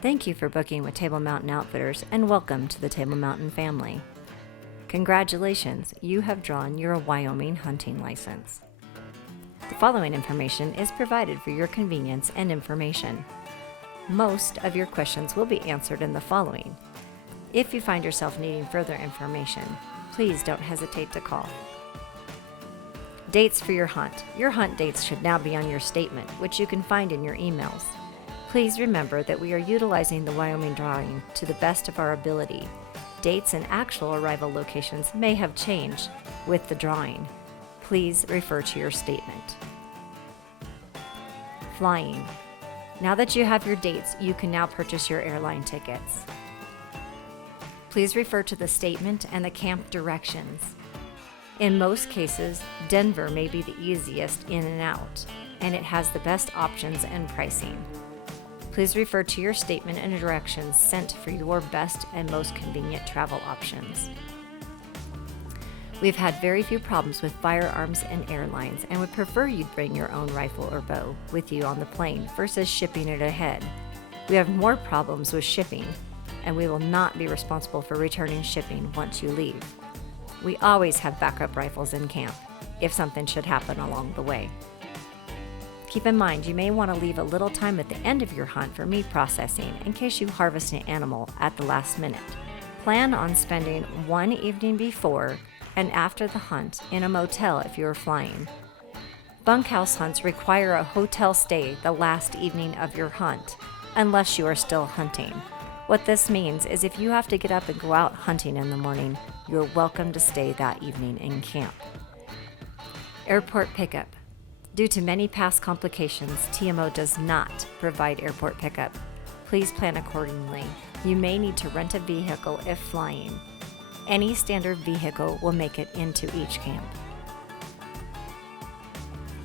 Thank you for booking with Table Mountain Outfitters and welcome to the Table Mountain family. Congratulations, you have drawn your Wyoming hunting license. The following information is provided for your convenience and information. Most of your questions will be answered in the following. If you find yourself needing further information, please don't hesitate to call. Dates for your hunt. Your hunt dates should now be on your statement, which you can find in your emails. Please remember that we are utilizing the Wyoming drawing to the best of our ability. Dates and actual arrival locations may have changed with the drawing. Please refer to your statement. Flying. Now that you have your dates, you can now purchase your airline tickets. Please refer to the statement and the camp directions. In most cases, Denver may be the easiest in and out, and it has the best options and pricing. Please refer to your statement and directions sent for your best and most convenient travel options. We've had very few problems with firearms and airlines and would prefer you'd bring your own rifle or bow with you on the plane versus shipping it ahead. We have more problems with shipping, and we will not be responsible for returning shipping once you leave. We always have backup rifles in camp if something should happen along the way. Keep in mind, you may want to leave a little time at the end of your hunt for meat processing in case you harvest an animal at the last minute. Plan on spending one evening before and after the hunt in a motel if you are flying. Bunkhouse hunts require a hotel stay the last evening of your hunt, unless you are still hunting. What this means is if you have to get up and go out hunting in the morning, you're welcome to stay that evening in camp. Airport pickup. Due to many past complications, TMO does not provide airport pickup. Please plan accordingly. You may need to rent a vehicle if flying. Any standard vehicle will make it into each camp.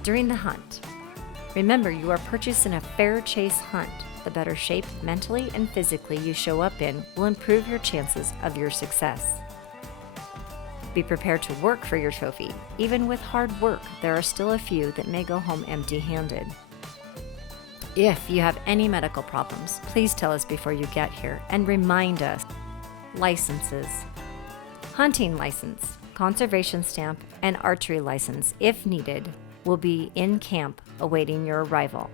During the hunt, remember you are purchasing a fair chase hunt. The better shape mentally and physically you show up in will improve your chances of your success. Be prepared to work for your trophy. Even with hard work, there are still a few that may go home empty-handed. If you have any medical problems, please tell us before you get here and remind us. Licenses. Hunting license, conservation stamp, and archery license, if needed, will be in camp awaiting your arrival.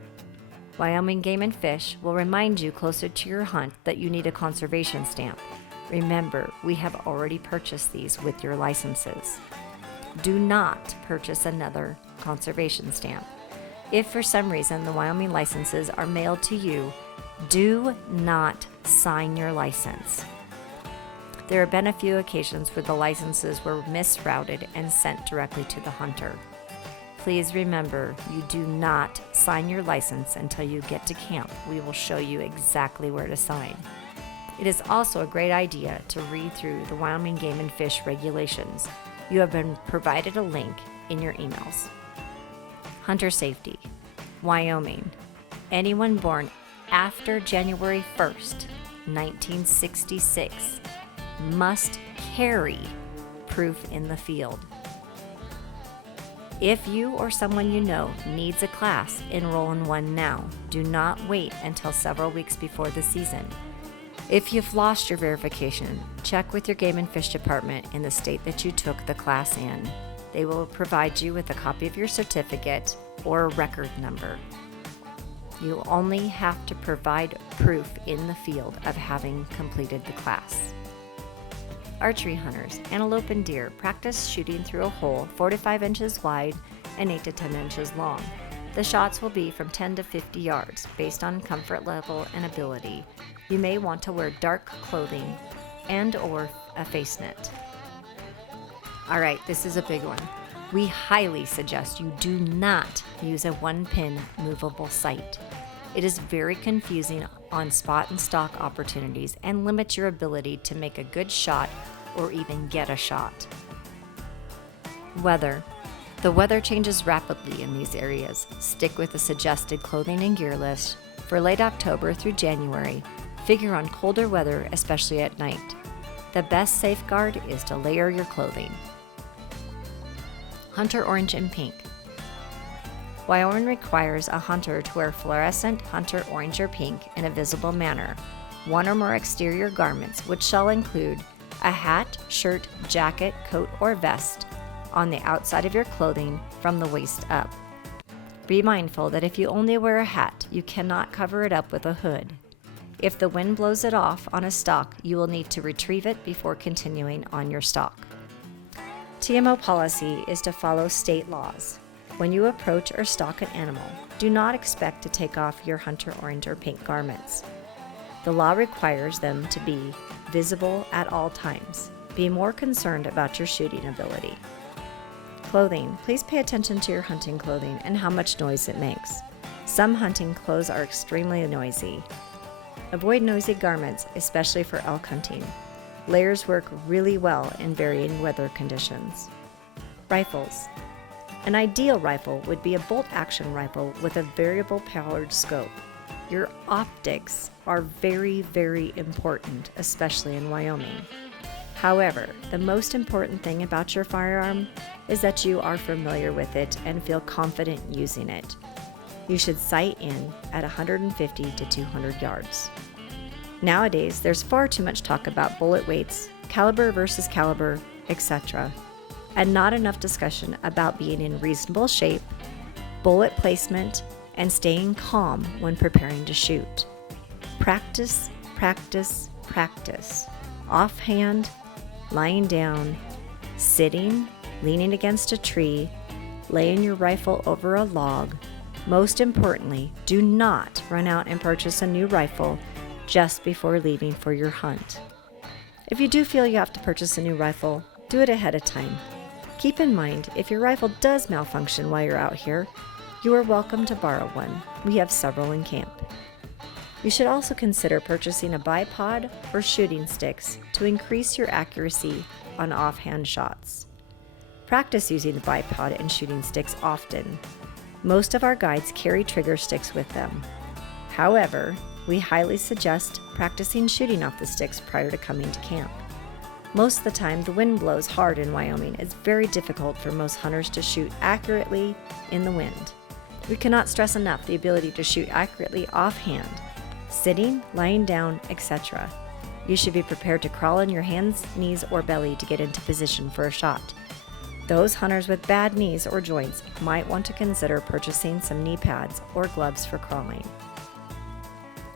Wyoming Game and Fish will remind you closer to your hunt that you need a conservation stamp. Remember, we have already purchased these with your licenses. Do not purchase another conservation stamp. If for some reason the Wyoming licenses are mailed to you, do not sign your license. There have been a few occasions where the licenses were misrouted and sent directly to the hunter. Please remember, you do not sign your license until you get to camp. We will show you exactly where to sign. It is also a great idea to read through the Wyoming Game and Fish regulations. You have been provided a link in your emails. Hunter safety. Wyoming. Anyone born after January 1st, 1966 must carry proof in the field. If you or someone you know needs a class, enroll in one now. Do not wait until several weeks before the season. If you've lost your verification, check with your Game and Fish department in the state that you took the class in. They will provide you with a copy of your certificate or a record number. You only have to provide proof in the field of having completed the class. Archery hunters, antelope and deer, practice shooting through a hole 4 to 5 inches wide and 8 to 10 inches long. The shots will be from 10 to 50 yards based on comfort level and ability. You may want to wear dark clothing and or a face net. All right, this is a big one. We highly suggest you do not use a one-pin movable sight. It is very confusing on spot and stock opportunities and limits your ability to make a good shot or even get a shot. Weather. The weather changes rapidly in these areas. Stick with the suggested clothing and gear list. For late October through January, figure on colder weather, especially at night. The best safeguard is to layer your clothing. Hunter orange and pink. Wyoming requires a hunter to wear fluorescent hunter orange or pink in a visible manner, one or more exterior garments, which shall include a hat, shirt, jacket, coat, or vest on the outside of your clothing from the waist up. Be mindful that if you only wear a hat, you cannot cover it up with a hood. If the wind blows it off on a stalk, you will need to retrieve it before continuing on your stalk. TMO policy is to follow state laws. When you approach or stalk an animal, do not expect to take off your hunter orange or pink garments. The law requires them to be visible at all times. Be more concerned about your shooting ability. Clothing. Please pay attention to your hunting clothing and how much noise it makes. Some hunting clothes are extremely noisy. Avoid noisy garments, especially for elk hunting. Layers work really well in varying weather conditions. Rifles. An ideal rifle would be a bolt-action rifle with a variable powered scope. Your optics are very, very important, especially in Wyoming. However, the most important thing about your firearm is that you are familiar with it and feel confident using it. You should sight in at 150 to 200 yards. Nowadays, there's far too much talk about bullet weights, caliber versus caliber, etc., and not enough discussion about being in reasonable shape, bullet placement, and staying calm when preparing to shoot. Practice, practice, practice. Offhand, lying down, sitting, leaning against a tree, laying your rifle over a log. Most importantly, do not run out and purchase a new rifle just before leaving for your hunt. If you do feel you have to purchase a new rifle, do it ahead of time. Keep in mind, if your rifle does malfunction while you're out here, you are welcome to borrow one. We have several in camp. You should also consider purchasing a bipod or shooting sticks to increase your accuracy on offhand shots. Practice using the bipod and shooting sticks often. Most of our guides carry trigger sticks with them. However, we highly suggest practicing shooting off the sticks prior to coming to camp. Most of the time, the wind blows hard in Wyoming. It's very difficult for most hunters to shoot accurately in the wind. We cannot stress enough the ability to shoot accurately offhand, sitting, lying down, etc. You should be prepared to crawl on your hands, knees, or belly to get into position for a shot. Those hunters with bad knees or joints might want to consider purchasing some knee pads or gloves for crawling.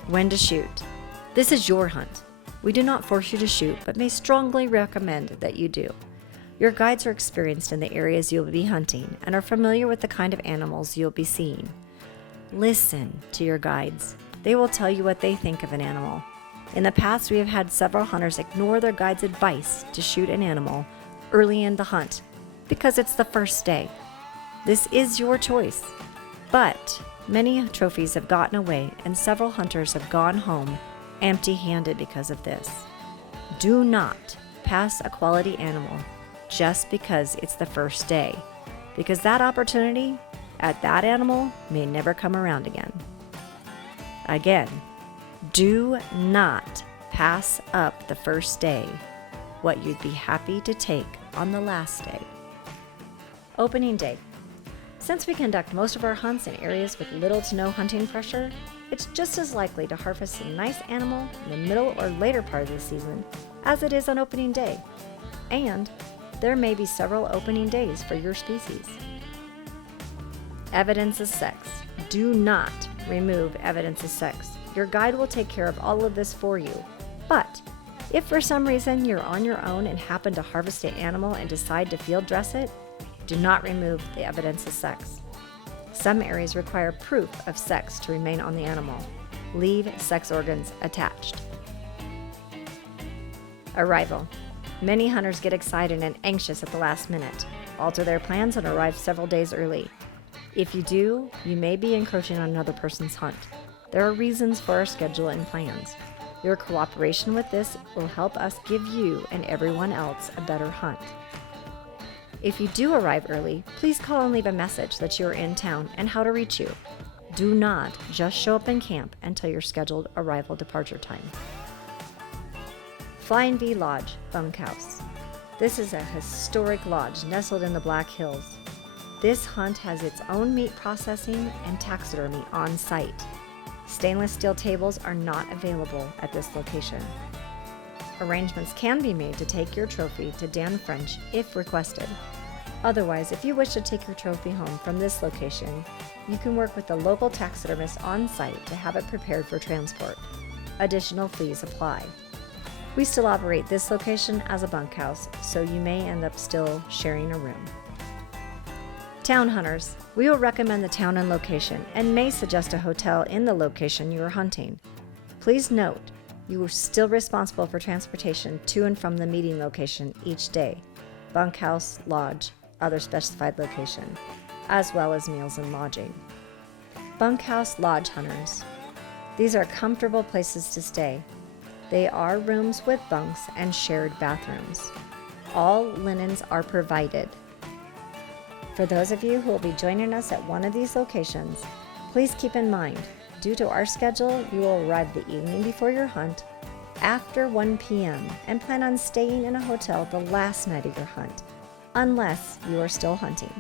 When to shoot. This is your hunt. We do not force you to shoot, but may strongly recommend that you do. Your guides are experienced in the areas you'll be hunting and are familiar with the kind of animals you'll be seeing. Listen to your guides. They will tell you what they think of an animal. In the past, we have had several hunters ignore their guide's advice to shoot an animal early in the hunt because it's the first day. This is your choice, but many trophies have gotten away and several hunters have gone home empty-handed because of this. Do not pass a quality animal just because it's the first day, because that opportunity at that animal may never come around again. Again, do not pass up the first day what you'd be happy to take on the last day. Opening day. Since we conduct most of our hunts in areas with little to no hunting pressure, it's just as likely to harvest a nice animal in the middle or later part of the season as it is on opening day. And there may be several opening days for your species. Evidence of sex. Do not remove evidence of sex. Your guide will take care of all of this for you. But if for some reason you're on your own and happen to harvest an animal and decide to field dress it, do not remove the evidence of sex. Some areas require proof of sex to remain on the animal. Leave sex organs attached. Arrival. Many hunters get excited and anxious at the last minute, alter their plans, and arrive several days early. If you do, you may be encroaching on another person's hunt. There are reasons for our schedule and plans. Your cooperation with this will help us give you and everyone else a better hunt. If you do arrive early, please call and leave a message that you are in town and how to reach you. Do not just show up in camp until your scheduled arrival departure time. Flying Bee Lodge Bunkhouse. This is a historic lodge nestled in the Black Hills. This hunt has its own meat processing and taxidermy on site. Stainless steel tables are not available at this location. Arrangements can be made to take your trophy to Dan French if requested. Otherwise, if you wish to take your trophy home from this location, you can work with the local taxidermist on site to have it prepared for transport. Additional fees apply. We still operate this location as a bunkhouse, so you may end up still sharing a room. Town hunters, we will recommend the town and location and may suggest a hotel in the location you are hunting. Please note, you are still responsible for transportation to and from the meeting location each day, bunkhouse, lodge, other specified location, as well as meals and lodging. Bunkhouse lodge hunters. These are comfortable places to stay. They are rooms with bunks and shared bathrooms. All linens are provided. For those of you who will be joining us at one of these locations, please keep in mind, due to our schedule, you will arrive the evening before your hunt, after 1 p.m., and plan on staying in a hotel the last night of your hunt, unless you are still hunting.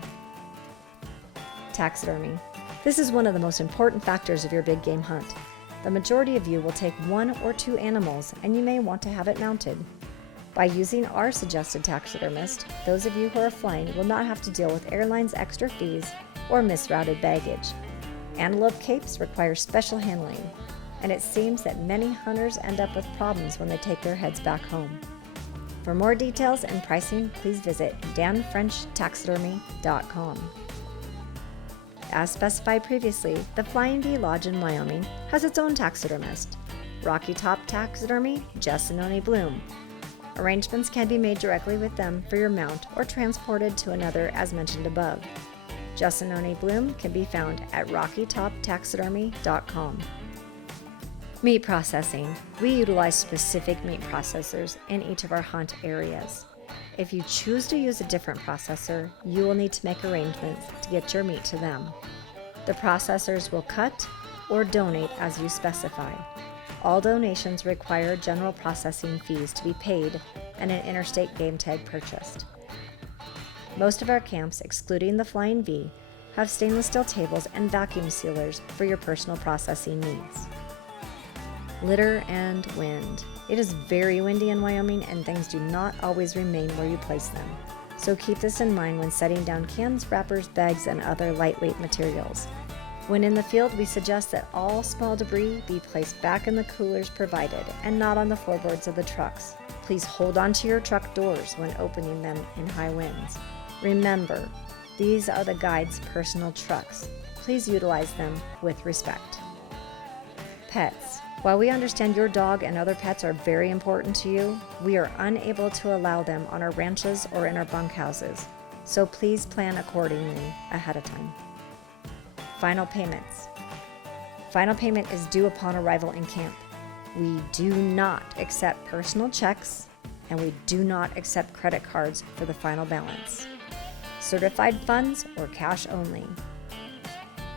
Taxidermy. This is one of the most important factors of your big game hunt. The majority of you will take 1 or 2 animals, and you may want to have it mounted. By using our suggested taxidermist, those of you who are flying will not have to deal with airlines' extra fees or misrouted baggage. Antelope capes require special handling, and it seems that many hunters end up with problems when they take their heads back home. For more details and pricing, please visit danfrenchtaxidermy.com. As specified previously, the Flying V Lodge in Wyoming has its own taxidermist, Rocky Top Taxidermy, Jessanoni Bloom. Arrangements can be made directly with them for your mount or transported to another as mentioned above. Jessanoni Bloom can be found at rockytoptaxidermy.com. Meat processing. We utilize specific meat processors in each of our hunt areas. If you choose to use a different processor, you will need to make arrangements to get your meat to them. The processors will cut or donate as you specify. All donations require general processing fees to be paid and an interstate game tag purchased. Most of our camps, excluding the Flying V, have stainless steel tables and vacuum sealers for your personal processing needs. Litter and wind. It is very windy in Wyoming and things do not always remain where you place them. So keep this in mind when setting down cans, wrappers, bags, and other lightweight materials. When in the field, we suggest that all small debris be placed back in the coolers provided and not on the floorboards of the trucks. Please hold onto your truck doors when opening them in high winds. Remember, these are the guide's personal trucks. Please utilize them with respect. Pets. While we understand your dog and other pets are very important to you, we are unable to allow them on our ranches or in our bunkhouses, so please plan accordingly ahead of time. Final payments. Final payment is due upon arrival in camp. We do not accept personal checks, and we do not accept credit cards for the final balance. Certified funds or cash only.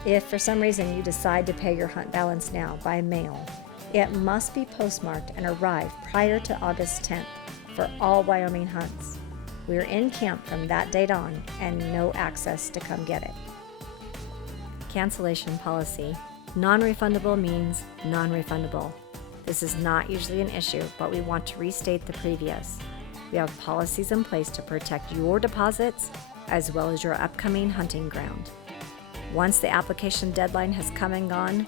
If for some reason you decide to pay your hunt balance now by mail, it must be postmarked and arrive prior to August 10th for all Wyoming hunts. We are in camp from that date on and no access to come get it. Cancellation policy. Non-refundable means non-refundable. This is not usually an issue, but we want to restate the previous. We have policies in place to protect your deposits as well as your upcoming hunting ground. Once the application deadline has come and gone,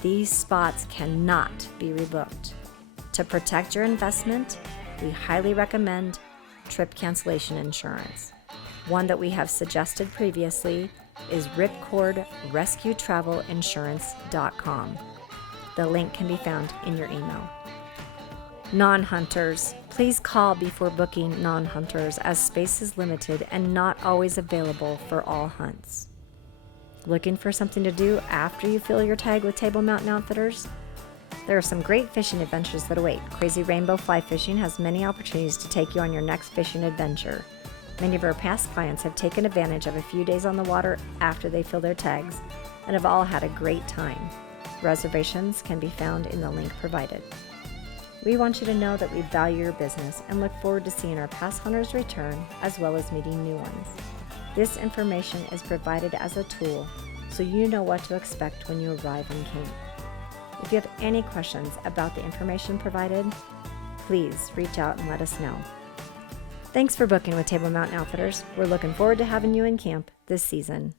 these spots cannot be rebooked. To protect your investment, we highly recommend trip cancellation insurance. One that we have suggested previously is ripcordrescuetravelinsurance.com. The link can be found in your email. Non-hunters, please call before booking non-hunters as space is limited and not always available for all hunts. Looking for something to do after you fill your tag with Table Mountain Outfitters? There are some great fishing adventures that await. Crazy Rainbow Fly Fishing has many opportunities to take you on your next fishing adventure. Many of our past clients have taken advantage of a few days on the water after they fill their tags and have all had a great time. Reservations can be found in the link provided. We want you to know that we value your business and look forward to seeing our past hunters return as well as meeting new ones. This information is provided as a tool so you know what to expect when you arrive in camp. If you have any questions about the information provided, please reach out and let us know. Thanks for booking with Table Mountain Outfitters. We're looking forward to having you in camp this season.